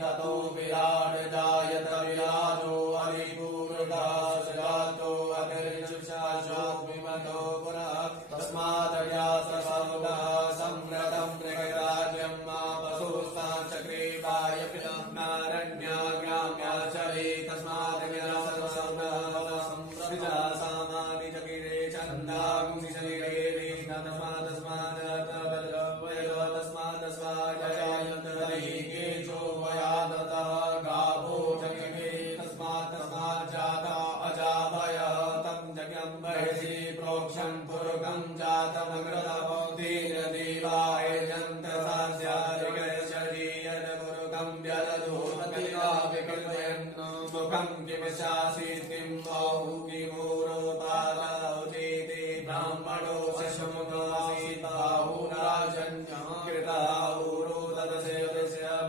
ततो विराट जायत विराजो हरिपूर्णः सजातो अतिर्जुषाशो विमतो पुनः तस्मादव्याससर्वगः सम्रतं मृगराज्यं मा पशुस्ताचक्रीवाय पिनारण्याग्राम्याचरे तस्मादव्याससर्वगः सम्रजासामानि चकिरे छन्दागुंशरीरे तस्मादस्मादस्वाजयन्तरिकेशो वयादतः गावो जगिमे तस्मात् जाता अजाभय तं जज्ञं बहिषि प्रोक्षं पुरुगं जातमग्रदवो दीनदेवाय जन्तसास्यादिगशरीयदपुरुगं व्यदधो विकल्पयन् मुखं किमशासीत् किं बहु